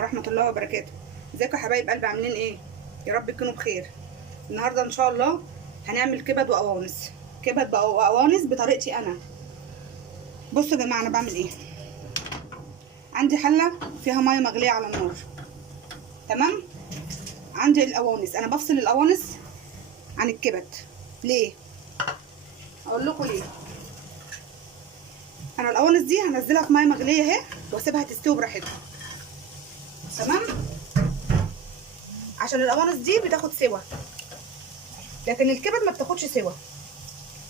ورحمه الله وبركاته. ازيكم يا حبايب قلبي، عاملين ايه؟ يا رب تكونوا بخير. النهارده ان شاء الله هنعمل كبد وقوانص. كبد وقوانص بطريقتي انا. بصوا يا جماعه انا بعمل ايه. عندي حله فيها ميه مغليه على النار، تمام. عندي القوانص، انا بفصل القوانص عن الكبد. ليه؟ اقول لكم ليه. انا القوانص دي هنزلها في ميه مغليه اهي واسيبها تستوي براحتها، تمام. عشان القوانص دي بتاخد سوا، لكن الكبد ما بتاخدش سوا.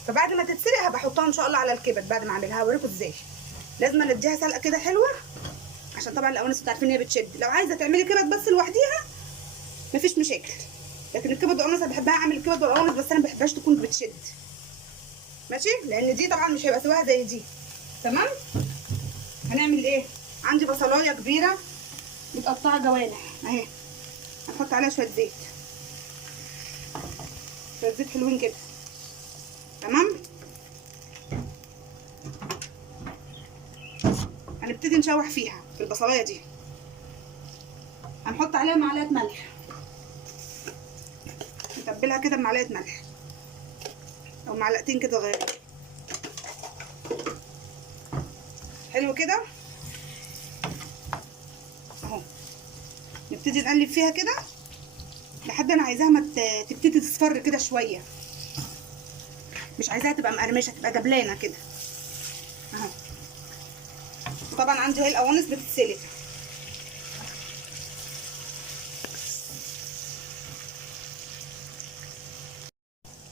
فبعد ما تتسلق هبقى احطها ان شاء الله على الكبد. بعد ما اعملها هوريكم ازاي. لازم نديها سلقه كده حلوه، عشان طبعا القوانص انتوا عارفين ان هي بتشد. لو عايزه تعملي كبد بس لوحديها مفيش مشاكل، لكن الكبد والقوانص انا بحبها اعمل الكبد والقوانص، بس انا ما بحبهاش تكون بتشد، ماشي. لان دي طبعا مش هيبقى سواها زي دي، تمام. هنعمل ايه. عندي بصلايه كبيره متقطعه جوانح اهي، هنحط عليها شويه زيت، شويه زيت حلوين كده، تمام. هنبتدي نشوح فيها في البصلايه دي. هنحط عليها معلقه ملح، نتبلها كده بمعلقه ملح او معلقتين كده صغيرين، حلو كده اهو. نبتدي نقلب فيها كده لحد انا عايزاها ما تبتدي تصفر كده شويه، مش عايزاها تبقى مقرمشه، تبقى دبلانه كده اهو. طبعا عندي اهي القوانص بتتسلق.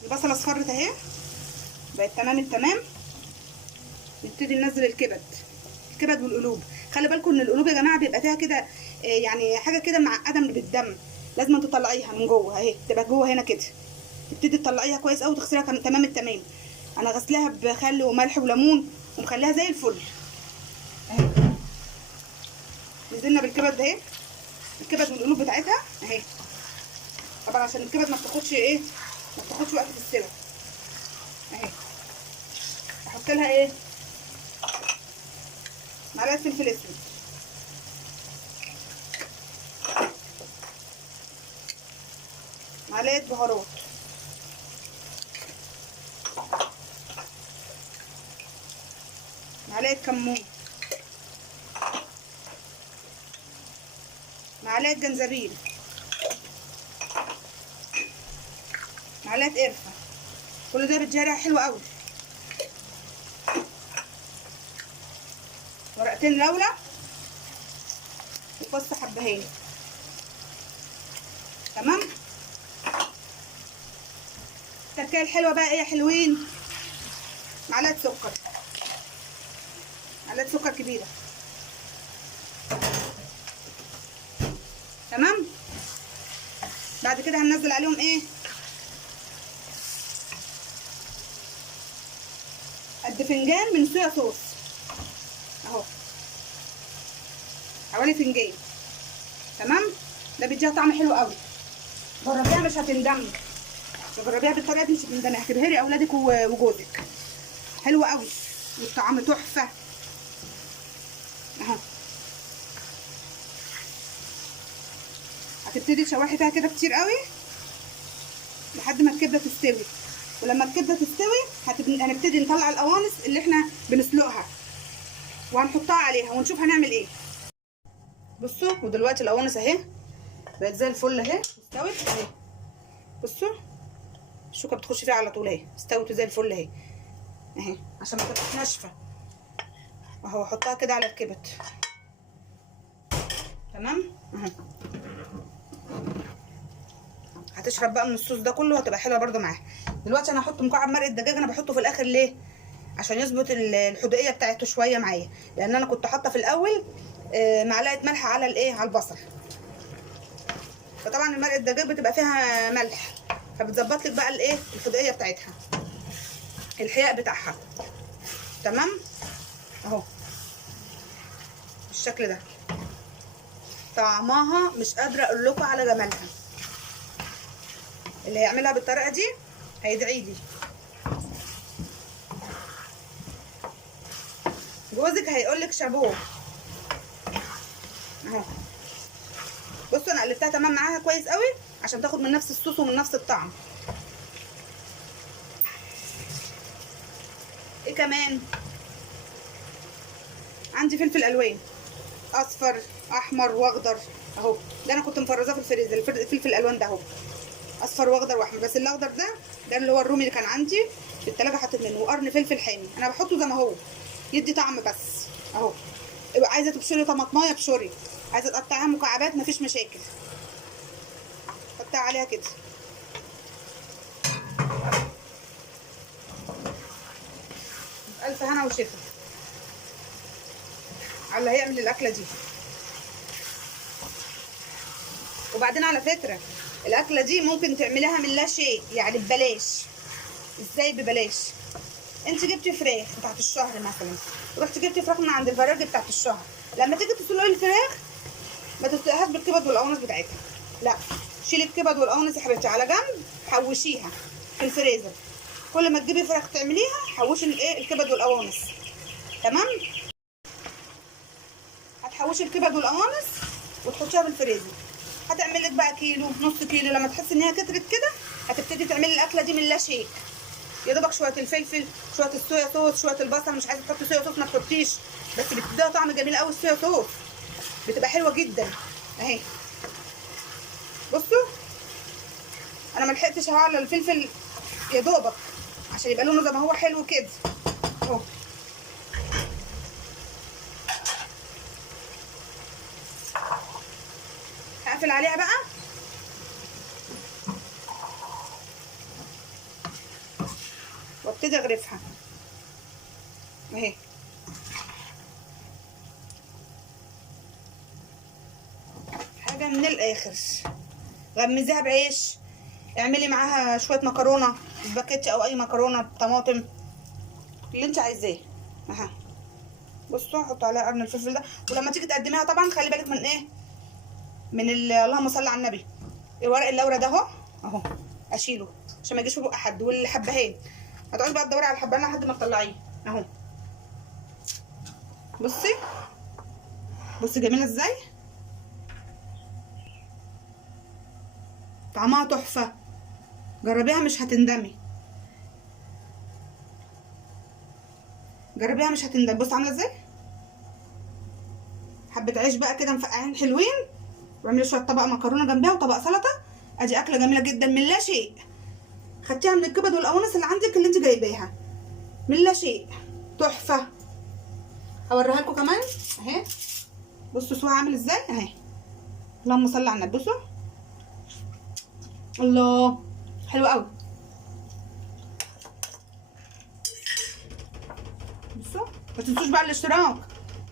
البصله اصفرت اهي، بقت تمام التمام. نبتدي ننزل الكبد والقلوب. خلي بالكم ان القلوب يا جماعه بيبقى فيها كده يعني حاجه كده معقده من بالدم، لازم تطلعيها من جوه اهي، تبقى جوه هنا كده. تبتدي تطلعيها كويس قوي وتغسليها تمام التمام. انا غسلاها بخل وملح وليمون ومخليها زي الفل اهي. نزلنا بالكبد اهي، الكبد والقلوب بتاعتها اهي. طبعا عشان الكبد ما بتاخدش ايه، ما بتاخدش وقت في السلق اهي. احط لها ايه، معلقه فلفل اسود، معلقه بهارات، معلقه كمون، معلقه جنزبيل، معلقه قرفه. كل ده بتجرح حلو قوي. ورقتين لورا وفص حبهان، تمام. التركية الحلوه بقى ايه يا حلوين، معلقه سكر، معلقه سكر كبيره، تمام. بعد كده هننزل عليهم ايه، قد فنجان من صويا صوص اهو، حوالي فنجان، تمام. ده بيديها طعم حلو قوي. جربيها مش هتندمي، جربيها بالطريقه دي مش هتندمي، هتبهري اولادك وجوزك. حلوه قوي والطعم تحفه اهو. هتبتدي تشوحي فيها كده كتير قوي لحد ما الكبده تستوي. ولما الكبده تستوي هنبتدي نطلع القوانص اللي احنا بنسلقها وهنحطها عليها ونشوف هنعمل ايه. بصوا، ودلوقتي القوانص اهي بقت زي الفل اهي، استوت اهي. بصوا الشوكه بتخش فيها على طول اهي، استوت زي الفل اهي اهي، عشان ما تبقاش ناشفه اهو. احطها كده على الكبد، تمام اهو. هتشرب بقى من الصوص ده كله وهتبقى حلوه برده معاها. دلوقتي انا هحط مكعب مرقه دجاج، انا بحطه في الاخر ليه، عشان يظبط الحدقيه بتاعته شويه معايا، لان انا كنت حاطه في الاول معلقه ملح على الايه، على البصل. فطبعا المرقه الدجاج بتبقى فيها ملح، فبتظبط لك بقى الايه، الحدقيه بتاعتها، الحياء بتاعها، تمام اهو بالشكل ده. طعمها مش قادره اقول لكم على جمالها. اللي هيعملها بالطريقه دي هيدعي لي، جوزك هيقول لك شابوه اهو. قلبتها تمام معاها كويس قوي عشان تاخد من نفس الصوص ومن نفس الطعم. ايه كمان؟ عندي فلفل الوان اصفر احمر واخضر اهو، ده انا كنت مفرزاه في الفريزر. الفلفل الالوان ده اهو اصفر واخضر واحمر، بس الاخضر ده اللي هو الرومي اللي كان عندي في التلاجة حطيت منه. وقرن فلفل حامي انا بحطه زي ما هو يدي طعم بس اهو. عايزه تبشري طماطمايه ابشري، عايزه تقطعيها مكعبات مفيش مشاكل، حطيها عليها كده. الف هنا وشفا على اللي هيعمل الاكله دي. وبعدين على فكره الاكله دي ممكن تعمليها من لا شيء، يعني ببلاش. ازاي ببلاش؟ انت جبتي فراخ بتاعت الشهر مثلا، رحتي جبتي فراخ من عند الفراخ بتاعت الشهر، لما تيجي تسلقي الفراخ ما تسلقيهاش بالكبد والقوانص بتاعتها، لا، شيلي الكبد والقوانص يا حبيبتي على جنب، حوشيها في الفريزر. كل ما تجيبي فراخ تعمليها حوشي الايه الكبد والقوانص، تمام؟ هتحوشي الكبد والقوانص وتحطيها في الفريزر. هتعمل لك بقى كيلو نص كيلو، لما تحسي ان هي كترت كده هتبتدي تعملي الاكله دي من لا شيء. يا دوبك شويه الفلفل، شويه الصويا صوص، شويه البصل. مش عايزه تحطي صويا صوص ما تحطيش، بس بتديها طعم جميل قوي. الصويا صوص بتبقى حلوه جدا اهي. بصوا انا ما لحقتش على الفلفل يا دوبك عشان يبقى لونه زي ما هو حلو كده اهو. هقفل عليها بقى وابتدي اغرفها اهي. حاجه من الاخر. غمزيها بعيش، اعملي معاها شويه مكرونه سباكيتي او اي مكرونه بطماطم اللي انت عايزاه اها. بصوا حطوا عليها قرن الفلفل ده. ولما تيجي تقدميها طبعا خلي بالك من ايه، من اللهم صل على النبي، ورق اللورا ده اهو اشيله عشان ما يجيش في بق حد. والحبهان هتقعدي بقى تدوري على الحبهان لحد ما تطلعيه اهو. بصي بصي جميله ازاي، طعمها تحفه، جربيها مش هتندمي، جربيها مش هتندمي. بصي عامله ازاي، حبه عيش بقى كده مفقعين حلوين، واعملي شويه طبق مكرونه جنبها وطبق سلطه. ادي اكله جميله جدا من لا شيء. خدتيها من الكبد والقوانص اللي عندك اللي انت جايباها من لا شيء، تحفه. هوريها لكم كمان اهي. بصوا سواها عامل ازاي اهي، اللهم صل على النبي. بصوا الله حلو قوي. بصوا ما تنسوش بقى الاشتراك.